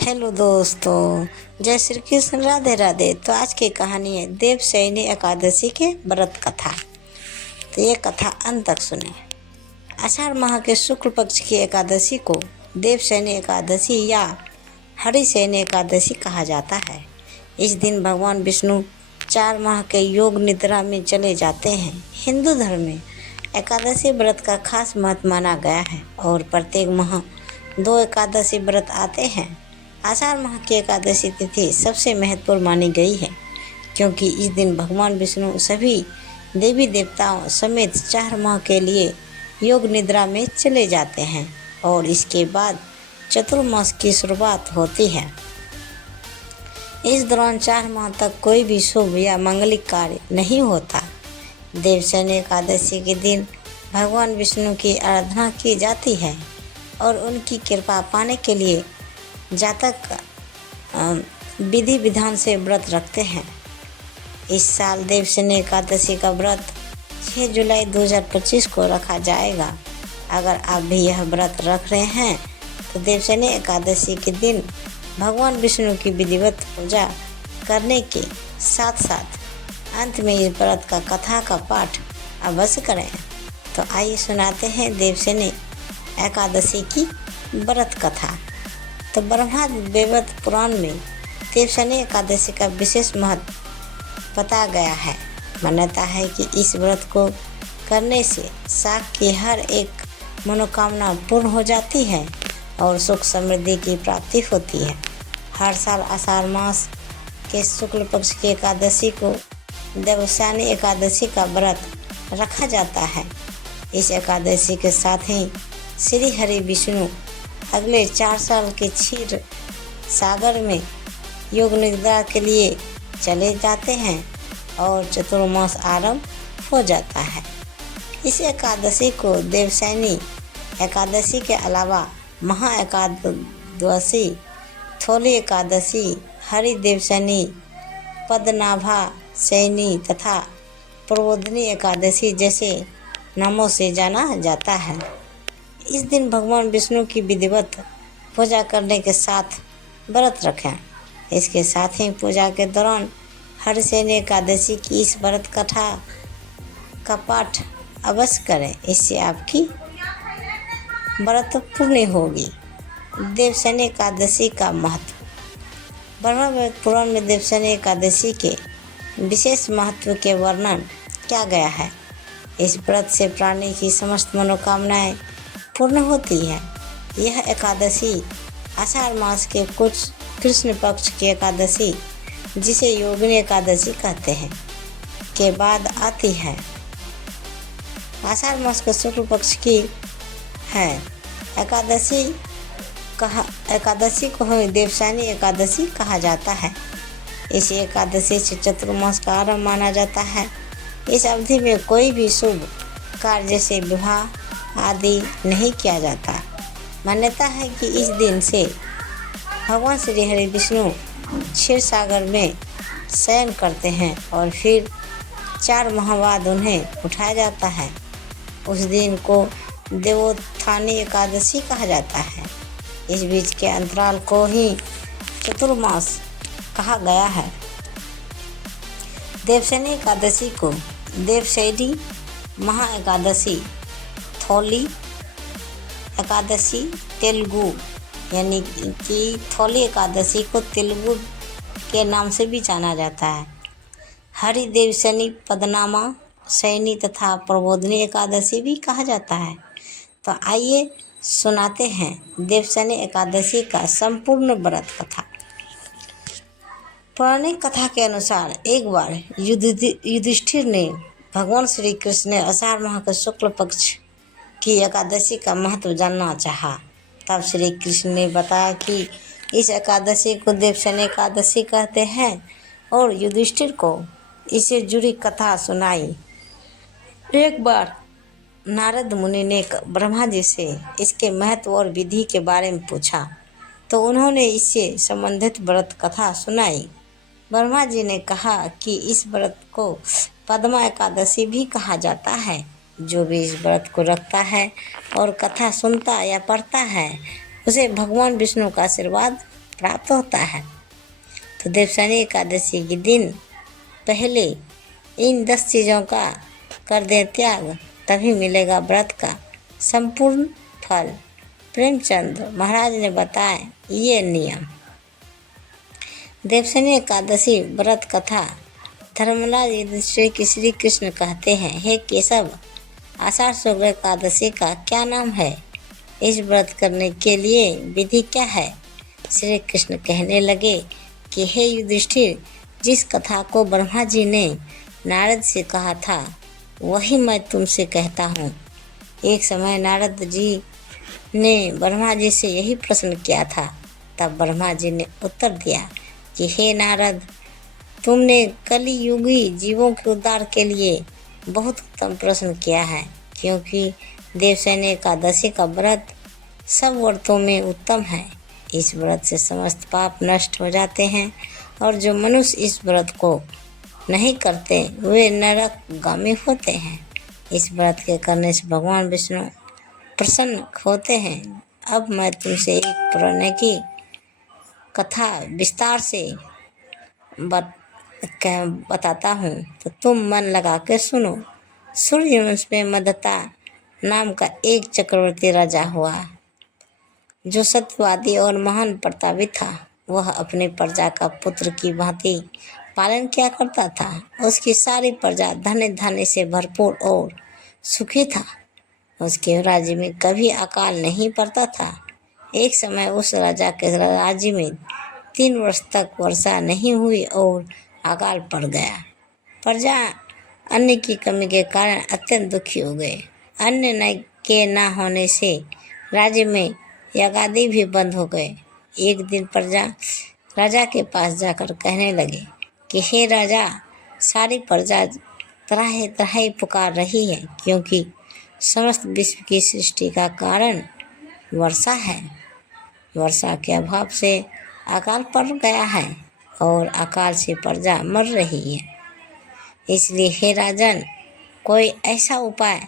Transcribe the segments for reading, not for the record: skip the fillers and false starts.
Hello दोस्तों, जय श्री कृष्ण, राधे राधे। तो आज की कहानी है देवशयनी एकादशी के व्रत कथा। तो ये कथा अंत तक सुने। आषाढ़ माह के शुक्ल पक्ष की एकादशी को देवशयनी एकादशी या हरिशयनी एकादशी कहा जाता है। इस दिन भगवान विष्णु 4 माह के योग निद्रा में चले जाते हैं। हिंदू धर्म में एकादशी व्रत का खास महत्व माना गया है और प्रत्येक माह 2 एकादशी व्रत आते हैं। आषाढ़ माह की एकादशी तिथि सबसे महत्वपूर्ण मानी गई है क्योंकि इस दिन भगवान विष्णु सभी देवी देवताओं समेत 4 माह के लिए योग निद्रा में चले जाते हैं और इसके बाद चतुर्मास की शुरुआत होती है। इस दौरान 4 माह तक कोई भी शुभ या मांगलिक कार्य नहीं होता। देवशयनी एकादशी के दिन भगवान विष्णु की आराधना की जाती है और उनकी कृपा पाने के लिए जातक विधि विधान से व्रत रखते हैं। इस साल देवशयनी एकादशी का व्रत 6 जुलाई 2025 को रखा जाएगा। अगर आप भी यह व्रत रख रहे हैं तो देवशयनी एकादशी के दिन भगवान विष्णु की विधिवत पूजा करने के साथ साथ अंत में इस व्रत का कथा का पाठ अवश्य करें। तो आइए सुनाते हैं देवशयनी एकादशी की व्रत कथा। तो ब्रह्मा वैवर्त पुराण में देवशयनी एकादशी का विशेष महत्व बताया गया है। मान्यता है कि इस व्रत को करने से साख की हर एक मनोकामना पूर्ण हो जाती है और सुख समृद्धि की प्राप्ति होती है। हर साल आषाढ़ मास के शुक्ल पक्ष की एकादशी को देवशयनी एकादशी का व्रत रखा जाता है। इस एकादशी के साथ ही श्री हरि विष्णु अगले 4 साल के क्षीर सागर में योग निद्रा के लिए चले जाते हैं और चतुर्मास आरंभ हो जाता है। इस एकादशी को देवशयनी एकादशी के अलावा महा एकादशी, थोली एकादशी, हरि देवशयनी, पद्मनाभा शयनी तथा प्रबोधिनी एकादशी जैसे नामों से जाना जाता है। इस दिन भगवान विष्णु की विधिवत पूजा करने के साथ व्रत रखें। इसके साथ ही पूजा के दौरान हरिशयनी एकादशी की इस व्रत कथा का पाठ अवश्य करें। इससे आपकी व्रत पूर्ण होगी। देवशयनी एकादशी का महत्व। ब्रह्मा पुराण में देवशयनी एकादशी के विशेष महत्व के वर्णन किया गया है। इस व्रत से प्राणी की समस्त मनोकामनाएं पूर्ण होती है। यह एकादशी आषाढ़ मास के कुछ कृष्ण पक्ष की एकादशी, जिसे योगिनी एकादशी कहते हैं, के बाद आती है। आषाढ़ मास के शुक्ल पक्ष की है एकादशी को देवशयनी एकादशी कहा जाता है। इस एकादशी से चतुर्मास का आरंभ माना जाता है। इस अवधि में कोई भी शुभ कार्य जैसे विवाह आदि नहीं किया जाता। मान्यता है कि इस दिन से भगवान श्री हरि विष्णु क्षीर सागर में शयन करते हैं और फिर 4 माह बाद उन्हें उठाया जाता है। उस दिन को देवोत्थानी एकादशी कहा जाता है। इस बीच के अंतराल को ही चतुर्मास कहा गया है। देवशयनी एकादशी को देवशयनी महा एकादशी, थोली एकादशी तेलुगु यानी कि थोली एकादशी को तेलुगु के नाम से भी जाना जाता है। हरि देवशयनी, पद्मनाभा शयनी तथा प्रबोधिनी एकादशी भी कहा जाता है। तो आइए सुनाते हैं देवशयनी एकादशी का संपूर्ण व्रत कथा। पौराणिक कथा के अनुसार एक बार युधिष्ठिर ने भगवान श्री कृष्ण ने आषाढ़ माह के शुक्ल पक्ष की एकादशी का महत्व जानना चाहा। तब श्री कृष्ण ने बताया कि इस एकादशी को देवशयनी एकादशी कहते हैं और युधिष्ठिर को इससे जुड़ी कथा सुनाई। एक बार नारद मुनि ने ब्रह्मा जी से इसके महत्व और विधि के बारे में पूछा तो उन्होंने इससे संबंधित व्रत कथा सुनाई। ब्रह्मा जी ने कहा कि इस व्रत को पद्मा एकादशी भी कहा जाता है। जो भी इस व्रत को रखता है और कथा सुनता या पढ़ता है उसे भगवान विष्णु का आशीर्वाद प्राप्त होता है। तो देवशयनी एकादशी के दिन पहले इन 10 चीज़ों का कर दें त्याग, तभी मिलेगा व्रत का संपूर्ण फल। प्रेमचंद महाराज ने बताए ये नियम। देवशयनी एकादशी व्रत कथा। धर्मराज युधिष्ठिर की श्री कृष्ण कहते हैं, हे केशव, आषाढ़ शुक्ल एकादशी का क्या नाम है? इस व्रत करने के लिए विधि क्या है? श्री कृष्ण कहने लगे कि हे युधिष्ठिर, जिस कथा को ब्रह्मा जी ने नारद से कहा था वही मैं तुमसे कहता हूँ। एक समय नारद जी ने ब्रह्मा जी से यही प्रश्न किया था। तब ब्रह्मा जी ने उत्तर दिया कि हे नारद, तुमने कली युगी जीवों के उद्धार के लिए बहुत उत्तम प्रश्न किया है, क्योंकि देवशयनी एकादशी का व्रत सब व्रतों में उत्तम है। इस व्रत से समस्त पाप नष्ट हो जाते हैं और जो मनुष्य इस व्रत को नहीं करते वे नरकगामी होते हैं। इस व्रत के करने से भगवान विष्णु प्रसन्न होते हैं। अब मैं तुमसे एक पुराने की कथा विस्तार से बताता हूँ, तो तुम मन लगा के सुनो। सूर्यवंश में मदता नाम का एक चक्रवर्ती राजा हुआ, जो सत्यवादी और महान प्रतापी था। वह अपनी प्रजा का पुत्र की भांति पालन किया करता था। उसकी सारी प्रजा धन्य धान्य से भरपूर और सुखी था। उसके राज्य में कभी अकाल नहीं पड़ता था। एक समय उस राजा के राज्य में 3 वर्ष तक वर्षा नहीं हुई और अकाल पड़ गया। प्रजा अन्न की कमी के कारण अत्यंत दुखी हो गए। अन्न के न होने से राज्य में यज्ञादि भी बंद हो गए। एक दिन प्रजा राजा के पास जाकर कहने लगे कि हे राजा, सारी प्रजा तरह तरह पुकार रही है, क्योंकि समस्त विश्व की सृष्टि का कारण वर्षा है। वर्षा के अभाव से अकाल पड़ गया है और अकाल से प्रजा मर रही है। इसलिए हे राजन, कोई ऐसा उपाय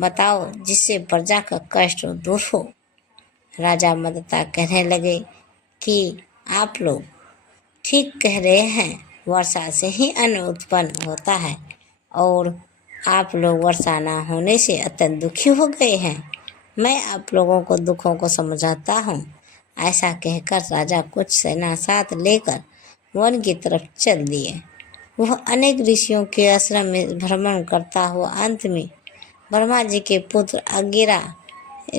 बताओ जिससे प्रजा का कष्ट दूर हो। राजा मदता कहने लगे कि आप लोग ठीक कह रहे हैं, वर्षा से ही अन्न उत्पन्न होता है और आप लोग वर्षा न होने से अत्यंत दुखी हो गए हैं। मैं आप लोगों को दुखों को समझाता हूँ। ऐसा कहकर राजा कुछ सेना साथ लेकर वन की तरफ चल दिए। वह अनेक ऋषियों के आश्रम में भ्रमण करता हुआ अंत में ब्रह्मा जी के पुत्र अंगिरा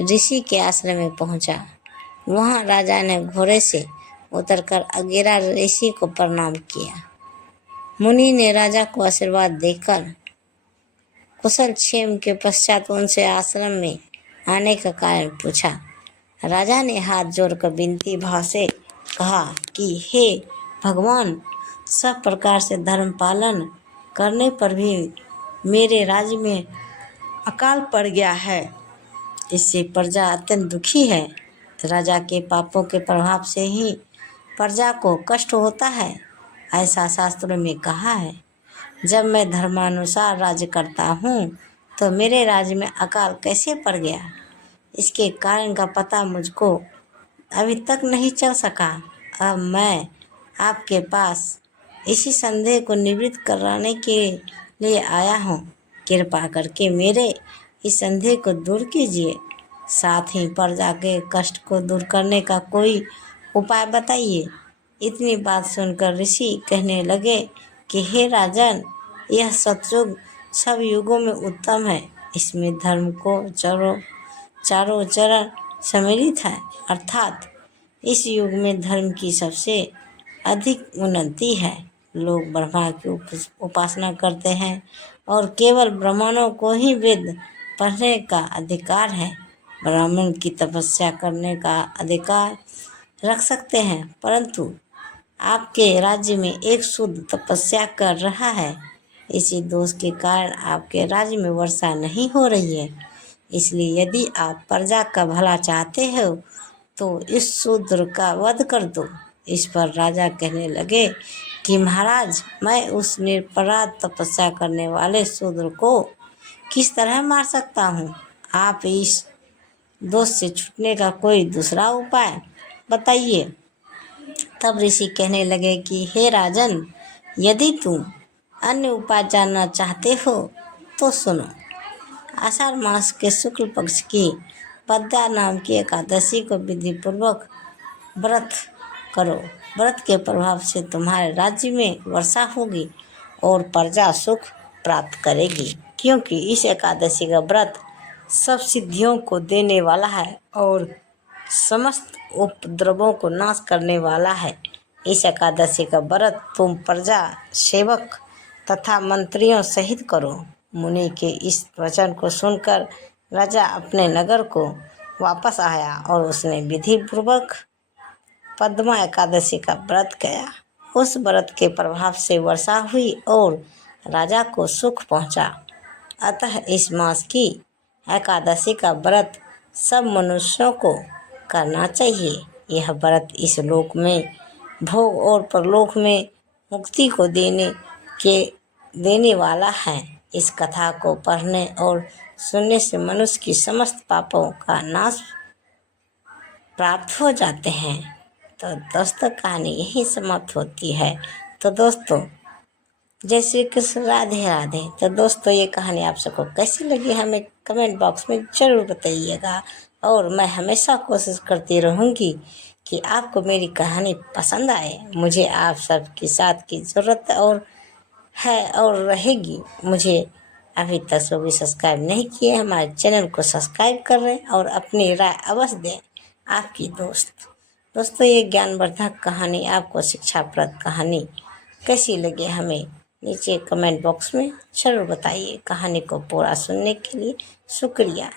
ऋषि के आश्रम में पहुंचा। वहां राजा ने घोड़े से उतरकर अंगिरा ऋषि को प्रणाम किया। मुनि ने राजा को आशीर्वाद देकर कुशल क्षेम के पश्चात उनसे आश्रम में आने का कारण पूछा। राजा ने हाथ जोड़कर विनती भाव से कहा कि हे भगवान, सब प्रकार से धर्म पालन करने पर भी मेरे राज्य में अकाल पड़ गया है। इससे प्रजा अत्यंत दुखी है। राजा के पापों के प्रभाव से ही प्रजा को कष्ट होता है, ऐसा शास्त्रों में कहा है। जब मैं धर्मानुसार राज्य करता हूँ तो मेरे राज्य में अकाल कैसे पड़ गया, इसके कारण का पता मुझको अभी तक नहीं चल सका। अब मैं आपके पास इसी संदेह को निवृत्त कराने के लिए आया हूँ। कृपा करके मेरे इस संदेह को दूर कीजिए, साथ ही प्रजा के कष्ट को दूर करने का कोई उपाय बताइए। इतनी बात सुनकर ऋषि कहने लगे कि हे राजन, यह सतयुग सब युगों में उत्तम है। इसमें धर्म को चारों चरण सम्मिलित है, अर्थात इस युग में धर्म की सबसे अधिक उन्नति है। लोग ब्रह्मा की उपासना करते हैं और केवल ब्राह्मणों को ही वेद पढ़ने का अधिकार है। ब्राह्मण की तपस्या करने का अधिकार रख सकते हैं, परंतु आपके राज्य में एक शुद्ध तपस्या कर रहा है। इसी दोष के कारण आपके राज्य में वर्षा नहीं हो रही है। इसलिए यदि आप प्रजा का भला चाहते हो तो इस शूद्र का वध कर दो। इस पर राजा कहने लगे कि महाराज, मैं उस निरपराध तपस्या करने वाले शूद्र को किस तरह मार सकता हूँ? आप इस दोष से छूटने का कोई दूसरा उपाय बताइए। तब ऋषि कहने लगे कि हे राजन, यदि तुम अन्य उपाय जानना चाहते हो तो सुनो। आषाढ़ मास के शुक्ल पक्ष की पद्या नाम की एकादशी को विधि पूर्वक व्रत करो। व्रत के प्रभाव से तुम्हारे राज्य में वर्षा होगी और प्रजा सुख प्राप्त करेगी, क्योंकि इस एकादशी का व्रत सब सिद्धियों को देने वाला है और समस्त उपद्रवों को नाश करने वाला है। इस एकादशी का व्रत तुम प्रजा सेवक तथा मंत्रियों सहित करो। मुनि के इस वचन को सुनकर राजा अपने नगर को वापस आया और उसने विधि पूर्वक पद्मा एकादशी का व्रत किया। उस व्रत के प्रभाव से वर्षा हुई और राजा को सुख पहुंचा। अतः इस मास की एकादशी का व्रत सब मनुष्यों को करना चाहिए। यह व्रत इस लोक में भोग और परलोक में मुक्ति को देने वाला है। इस कथा को पढ़ने और सुनने से मनुष्य की समस्त पापों का नाश प्राप्त हो जाते हैं। तो दोस्तों, कहानी यही समाप्त होती है। तो दोस्तों, जय श्री कृष्ण, राधे राधे। तो दोस्तों, ये कहानी आप सबको कैसी लगी हमें कमेंट बॉक्स में ज़रूर बताइएगा। और मैं हमेशा कोशिश करती रहूँगी कि आपको मेरी कहानी पसंद आए। मुझे आप सबके साथ की ज़रूरत और रहेगी। मुझे अभी तक सभी सब्सक्राइब नहीं किए, हमारे चैनल को सब्सक्राइब कर रहे और अपनी राय अवश्य दें। आपकी दोस्तों, ये ज्ञानवर्धक कहानी, आपको शिक्षाप्रद कहानी कैसी लगी हमें नीचे कमेंट बॉक्स में ज़रूर बताइए। कहानी को पूरा सुनने के लिए शुक्रिया।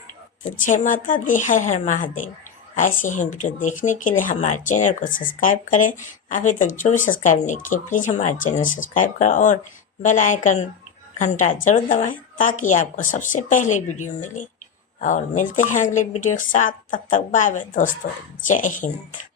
तो जय माता दी, हर हर महादेव। ऐसे ही वीडियो देखने के लिए हमारे चैनल को सब्सक्राइब करें। अभी तक जो भी सब्सक्राइब नहीं किए, प्लीज़ हमारे चैनल सब्सक्राइब करें और बेल आइकन घंटा जरूर दबाएं, ताकि आपको सबसे पहले वीडियो मिले। और मिलते हैं अगले वीडियो के साथ। तब तक बाय बाय दोस्तों, जय हिंद।